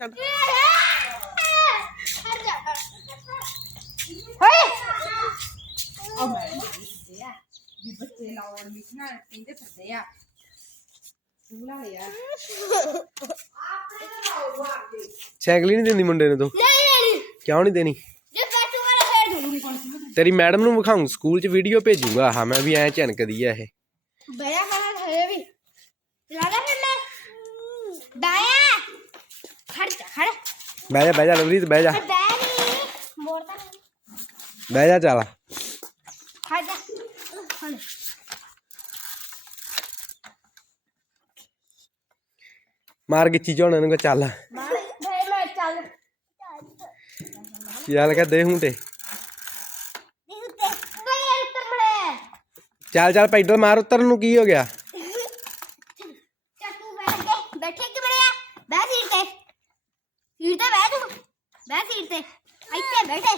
ਉਹ ਮੈਂ ਕਹਿੰਦੇ ਆ ਵੀ ਬੱਚੇ ਲਾਉਣ ਮਿਸ਼ਨਾ ਕਹਿੰਦੇ ਫਿਰਦੇ ਆ। ਤੂੰ ਲਾ ਯਾਰ ਸਾਈਕਲ ਹੀ ਨਹੀਂ ਦਿੰਦੀ ਮੁੰਡੇ ਨੂੰ ਤੂੰ। ਕਿਉਂ ਨਹੀਂ ਦੇਣੀ? ਤੇਰੀ ਮੈਡਮ ਨੂੰ ਵਿਖਾਉਂ ਸਕੂਲ 'ਚ ਵੀਡੀਓ ਭੇਜੂਗਾ। ਹਾਂ ਮੈਂ ਵੀ ਐ ਝਨਕਦੀ ਆ ਇਹ। ਬੜਾ ਖਾਣਾ ਹੈ ਵੀ। ਲਾਗਾ ਫਿਰ ਮੈਂ ਦਾਇਆ। ਖੜ ਖੜ ਬਹਿ ਜਾ ਬਹਿ ਜਾ ਲਵਰੀਤ ਬਹਿ ਜਾ। ਬਹਿ ਜਾ ਚੱਲ। ਮਾਰ ਗਿੱਚੀ ਝੋਣੇ ਨੂੰ ਚੱਲ। ਚੱਲ। ਕੇ ਦੇ ਹੁੰਟੇ ਚੱਲ ਚੱਲ ਪੈਡਲ ਮਾਰ ਉੱਤਰ ਨੂੰ ਕੀ ਹੋ ਗਿਆ ਚੱਲ ਤੂੰ ਬੈਠ ਕੇ ਬੈਠੇ ਕਿ ਬੜਿਆ ਬਹਿ ਸੀਟ ਤੇ ਸੀਟ ਤੇ ਬਹਿ ਤੂੰ ਬਹਿ ਸੀਟ ਤੇ। ਇੱਥੇ ਬੈਠੇ।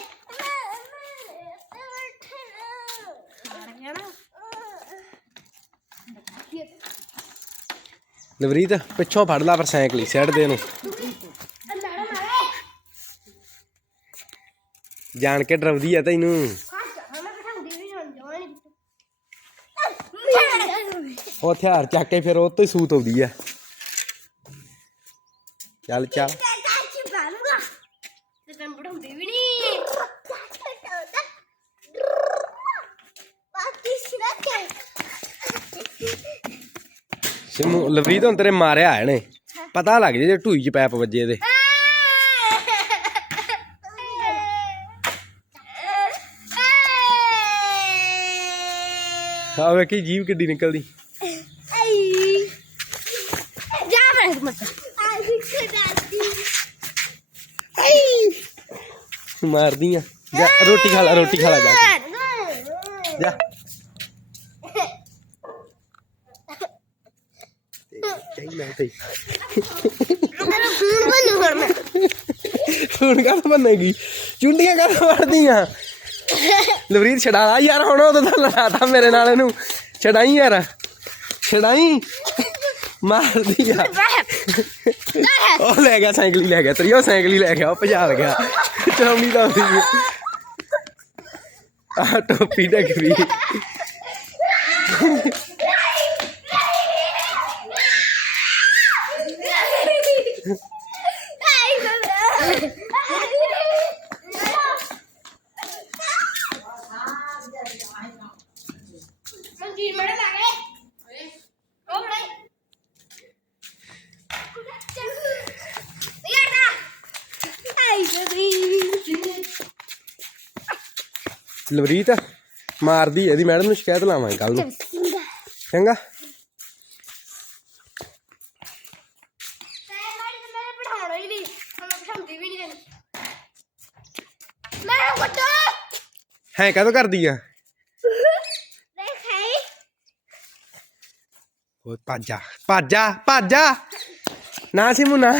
ਲਵਰੀਤ ਪਿੱਛੋਂ ਫੜ ਲਾ ਪਰ ਸਾਈਕਲ ਹੀ ਸਾਈਡ ਦੇ ਨੂੰ ਜਾਣ ਕੇ ਡਰਵਦੀ ਆ ਤੈਨੂੰ। ਉਹ ਹਥਿਆਰ ਚੱਕ ਕੇ ਫਿਰ ਉਹ ਤੋਂ ਹੀ ਸੂਤ ਆਉਂਦੀ ਆ। ਚੱਲ ਚੱਲ ਕਾਚੀ ਬਾਲੂਗਾ ਤੇ ਤੈਨੂੰ ਬਿਠਾਉਂਦੀ ਵੀ ਨਹੀਂ ਬਾਕੀ ਸਿਰਕੇ ਸਿਮੂ ਲਵਰੀਤ ਹੁਣ ਤੇਰੇ ਮਾਰਿਆ ਇਹਨੇ ਪਤਾ ਲੱਗ ਜੇ ਜੇ ਢੂਈ 'ਚ ਪੈਪ ਵੱਜੇ ਇਹਦੇ। ਆ ਵੇਖੀ ਜੀਵ ਕਿੱਡੀ ਨਿਕਲਦੀ। ਜਾ ਫਰੈਂਕ ਮਤ ਮਾਰਦੀ ਆ। ਜਾ, ਰੋਟੀ ਖਾ ਲੈ, ਰੋਟੀ ਖਾ ਲੈ ਜਾ ਕੇ। ਜਾ। ਚਾਹੀ ਮੈਂ ਮੇਰਾ ਫੋਨ ਬੰਦ ਕਰਨਾ ਹੁਣ ਕਾ ਬਣੇਗੀ ਚੁੰਡੀਆਂ ਕਾ ਵੜਦੀਆਂ? ਲਵਰੀਤ ਛਡਾ ਯਾਰ, ਹੁਣ ਉਦੋਂ ਤਾਂ ਲੜਾਤਾ ਮੇਰੇ ਨਾਲ ਇਹਨੂੰ। ਛਡਾਈ ਯਾਰ, ਛਡਾਈ। ਮਾਰਦੀ ਆ। ਉਹ ਲੈ ਗਿਆ, ਸਾਈਕਲ ਹੀ ਲੈ ਗਿਆ ਤੇਰੀ, ਉਹ ਸਾਈਕਲ ਹੀ ਲੈ ਗਿਆ, ਉਹ ਭਜਾ ਗਿਆ। ਚੌਂਦੀ ਤਾਂ ਹੁੰਦੀ ਆ ਟੋਪੀ ਡੱਗ ਵੀ ਸੰਜੀਰ ਮੜੇ ਲਾਗੇ ਉਹ ਬੜੇ ਯਾਰ ਨਾ ਆਈ ਗਈ ਲਵਰੀਤ ਮਾਰਦੀ ਇਹਦੀ ਮੈਡਮ ਨੂੰ ਸ਼ਿਕਾਇਤ ਲਾਵਾਂਗੇ ਕੱਲ ਨੂੰ। ਚੰਗਾ ਮੈਂ ਮਾੜੀ ਤੇ ਮੈਂ ਪੜਾਉਣਾ ਹੀ ਨਹੀਂ ਮੈਂ ਪੜਾਉਂਦੀ ਵੀ ਨਹੀਂ ਮੈਂ ਵੱਡਾ ਹੈ ਕਦੋਂ ਕਰਦੀ ਆ? ਦੇਖ ਹੈ ਓਏ ਭਾਜਾ ਭਾਜਾ ਭਾਜਾ। ਨਾ ਸਿਮੂ ਨਾ